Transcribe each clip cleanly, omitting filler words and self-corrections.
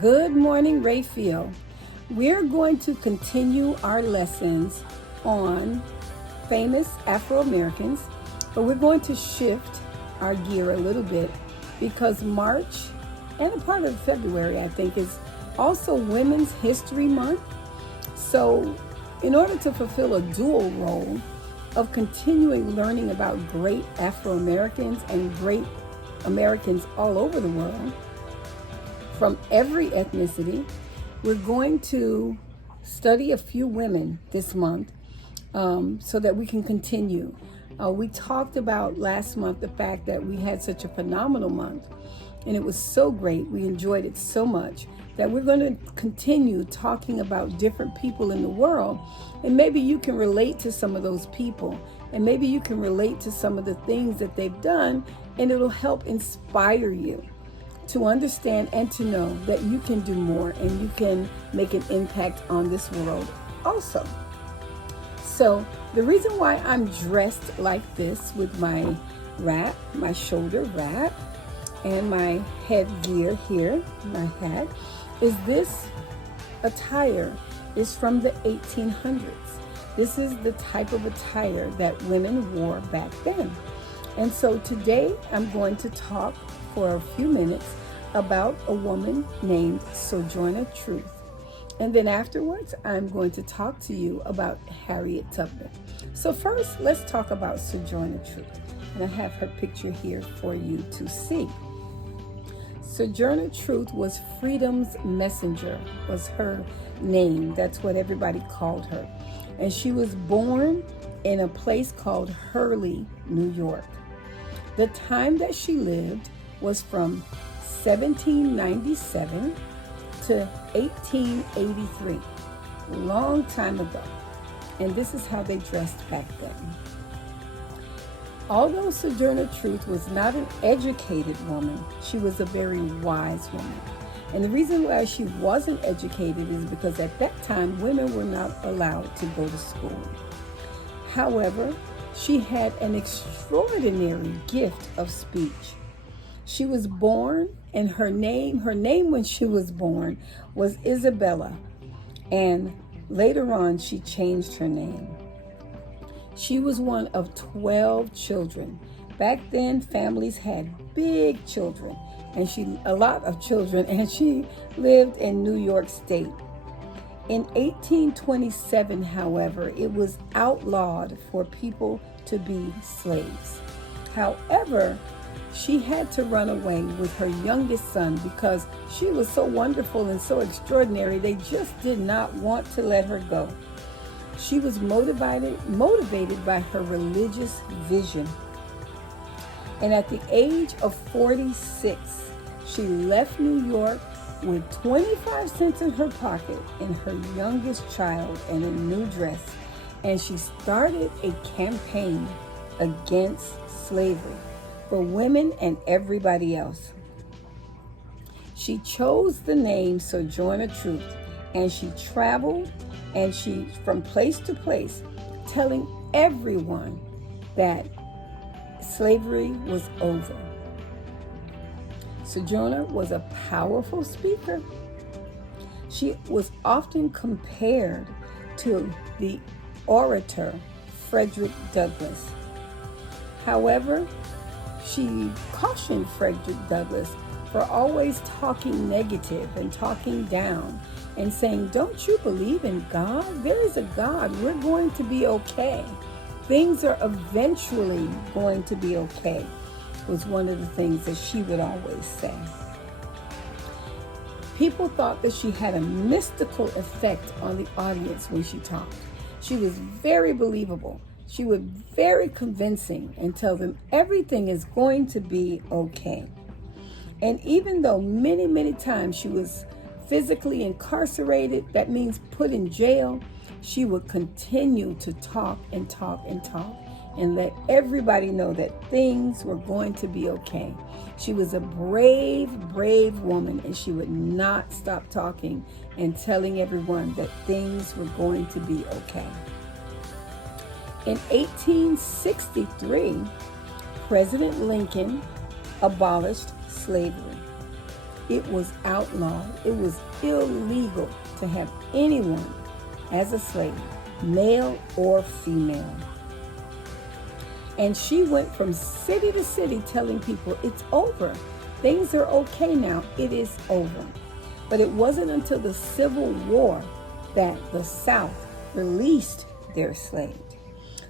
Good morning, Rayfield. We're going to continue our lessons on famous Afro-Americans, but we're going to shift our gear a little bit because March and a part of February, I think, is also Women's History Month. So in order to fulfill a dual role of continuing learning about great Afro-Americans and great Americans all over the world, from every ethnicity, we're going to study a few women this month so that we can continue. We talked about last month the fact that we had such a phenomenal month, and it was so great. We enjoyed it so much that we're going to continue talking about different people in the world, and maybe you can relate to some of those people, and maybe you can relate to some of the things that they've done, and it'll help inspire you to understand and to know that you can do more and you can make an impact on this world also. So the reason why I'm dressed like this with my wrap, my shoulder wrap, and my headgear here, my hat, is this attire is from the 1800s. This is the type of attire that women wore back then. And so today I'm going to talk for a few minutes about a woman named Sojourner Truth. And then afterwards, I'm going to talk to you about Harriet Tubman. So first, let's talk about Sojourner Truth. And I have her picture here for you to see. Sojourner Truth was freedom's messenger, was her name. That's what everybody called her. And she was born in a place called Hurley, New York. The time that she lived was from 1797 to 1883, long time ago. And this is how they dressed back then. Although Sojourner Truth was not an educated woman, she was a very wise woman. And the reason why she wasn't educated is because at that time, women were not allowed to go to school. However, she had an extraordinary gift of speech. She was born, and her name when she was born was Isabella, and later on she changed her name. She was one of 12 children. Back then, families had big children, and a lot of children, and she lived in New York State. In 1827, however, it was outlawed for people to be slaves. However, she had to run away with her youngest son because she was so wonderful and so extraordinary. They just did not want to let her go. She was motivated by her religious vision. And at the age of 46, she left New York with 25 cents in her pocket and her youngest child and a new dress. And she started a campaign against slavery for women and everybody else. She chose the name Sojourner Truth, and she traveled and she from place to place telling everyone that slavery was over. Sojourner was a powerful speaker. She was often compared to the orator Frederick Douglass. However, she cautioned Frederick Douglass for always talking negative and talking down and saying, "Don't you believe in God? There is a God. We're going to be okay. Things are eventually going to be okay," was one of the things that she would always say. People thought that she had a mystical effect on the audience when she talked. She was very believable. She was very convincing and tell them everything is going to be okay. And even though many, many times she was physically incarcerated, that means put in jail, she would continue to talk and talk and talk and let everybody know that things were going to be okay. She was a brave, brave woman, and she would not stop talking and telling everyone that things were going to be okay. In 1863, President Lincoln abolished slavery. it was outlawed. It was illegal to have anyone as a slave, male or female. And she went from city to city telling people, it's over. Things are okay now. It is over. But it wasn't until the Civil War that the South released their slaves.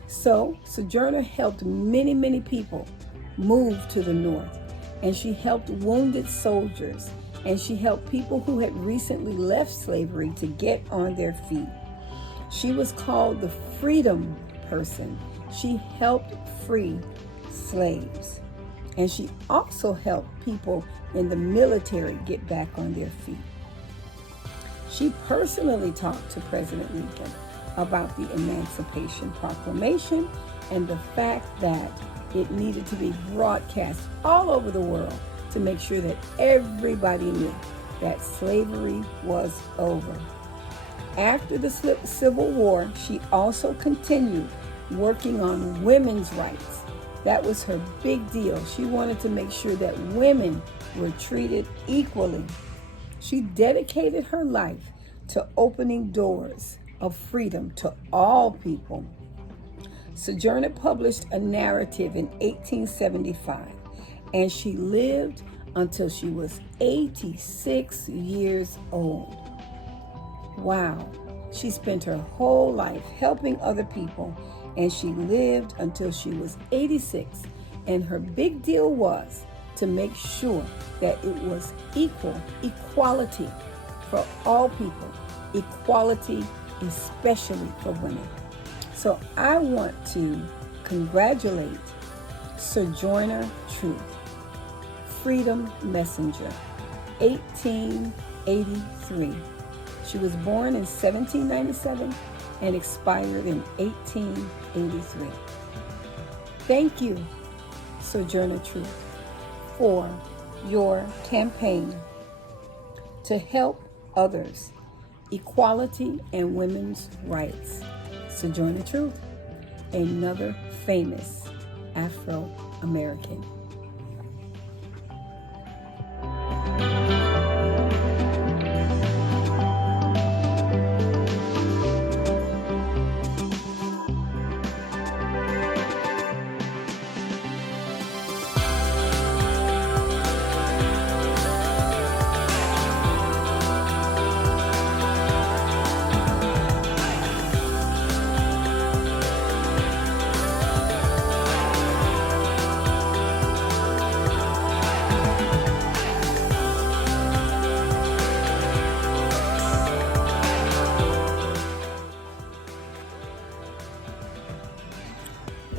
So Sojourner helped many, many people move to the North. And she helped wounded soldiers. And she helped people who had recently left slavery to get on their feet. She was called the freedom person. She helped free slaves. And she also helped people in the military get back on their feet. She personally talked to President Lincoln about the Emancipation Proclamation and the fact that it needed to be broadcast all over the world to make sure that everybody knew that slavery was over. After the Civil War, she also continued working on women's rights. That was her big deal. She wanted to make sure that women were treated equally. She dedicated her life to opening doors of freedom to all people. Sojourner published a narrative in 1875, and she lived until she was 86 years old. Wow. She spent her whole life helping other people, and she lived until she was 86. And her big deal was to make sure that it was equality for all people, equality especially for women. So I want to congratulate Sojourner Truth, Freedom Messenger, 1883. She was born in 1797 and expired in 1883. Thank you, Sojourner Truth, for your campaign to help others, equality and women's rights. Sojourner Truth, another famous Afro-American.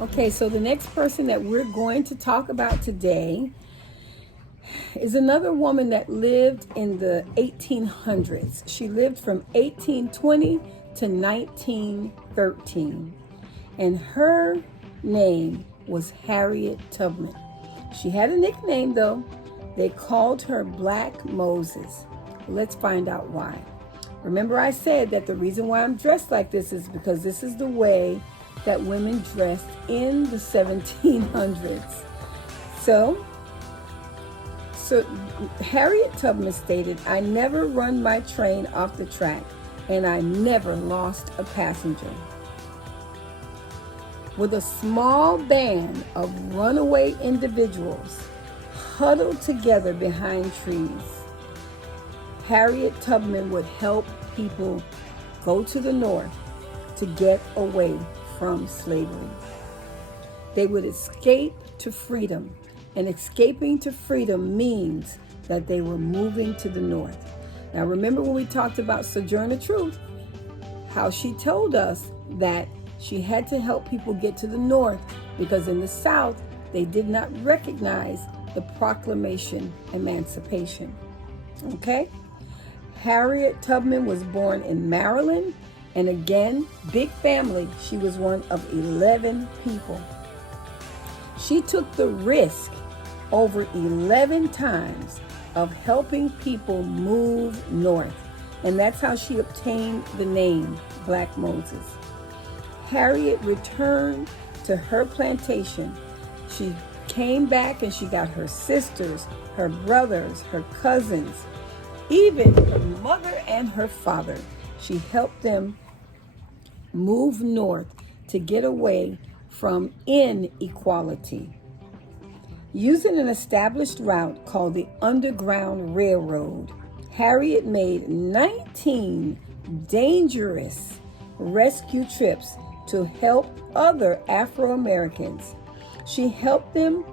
Okay, so the next person that we're going to talk about today is another woman that lived in the 1800s. She lived from 1820 to 1913. And her name was Harriet Tubman. She had a nickname though. They called her Black Moses. Let's find out why. Remember I said that the reason why I'm dressed like this is because this is the way that women dressed in the 1700s. So Harriet Tubman stated, "I never run my train off the track, and I never lost a passenger." With a small band of runaway individuals huddled together behind trees, Harriet Tubman would help people go to the north to get away from slavery. They would escape to freedom, and escaping to freedom means that they were moving to the north. Now remember when we talked about Sojourner Truth, how she told us that she had to help people get to the north because in the South they did not recognize the Proclamation Emancipation. Okay? Harriet Tubman was born in Maryland, and again, big family. She was one of 11 people. She took the risk over 11 times of helping people move north, and that's how she obtained the name Black Moses. Harriet returned to her plantation. She came back and she got her sisters, her brothers, her cousins, even her mother and her father. She helped them move north to get away from inequality. Using an established route called the Underground Railroad, Harriet made 19 dangerous rescue trips to help other Afro-Americans. She helped them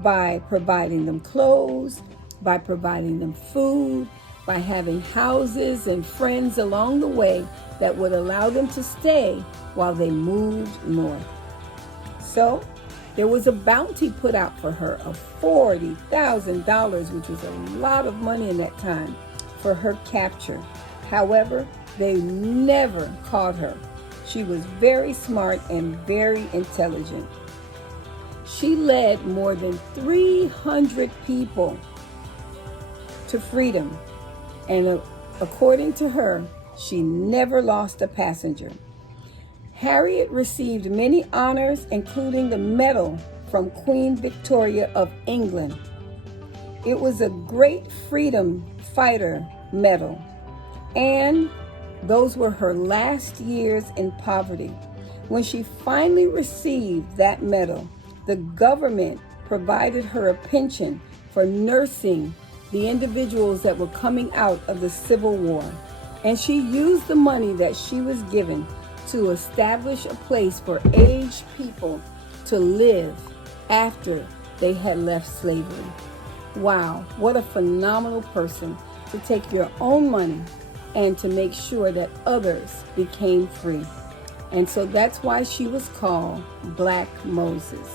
by providing them clothes, by providing them food, by having houses and friends along the way that would allow them to stay while they moved north. So there was a bounty put out for her of $40,000, which was a lot of money in that time, for her capture. However, they never caught her. She was very smart and very intelligent. She led more than 300 people to freedom, and according to her, she never lost a passenger. Harriet received many honors, including the medal from Queen Victoria of England. It was a great freedom fighter medal, and those were her last years in poverty. When she finally received that medal, the government provided her a pension for nursing the individuals that were coming out of the Civil War. And she used the money that she was given to establish a place for aged people to live after they had left slavery. Wow, what a phenomenal person to take your own money and to make sure that others became free. And so that's why she was called Black Moses.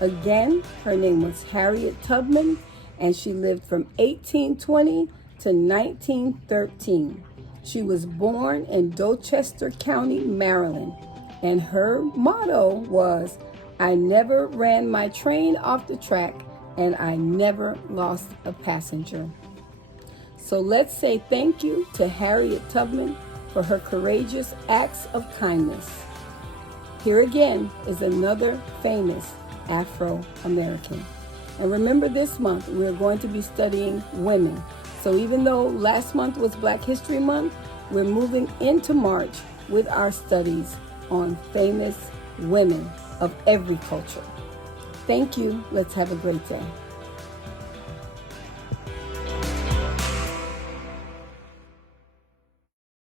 Again, her name was Harriet Tubman, and she lived from 1820 to 1913. She was born in Dorchester County, Maryland, and her motto was, "I never ran my train off the track, and I never lost a passenger." So let's say thank you to Harriet Tubman for her courageous acts of kindness. Here again is another famous Afro-American. And remember, this month we're going to be studying women. So even though last month was Black History Month, we're moving into March with our studies on famous women of every culture. Thank you. Let's have a great day.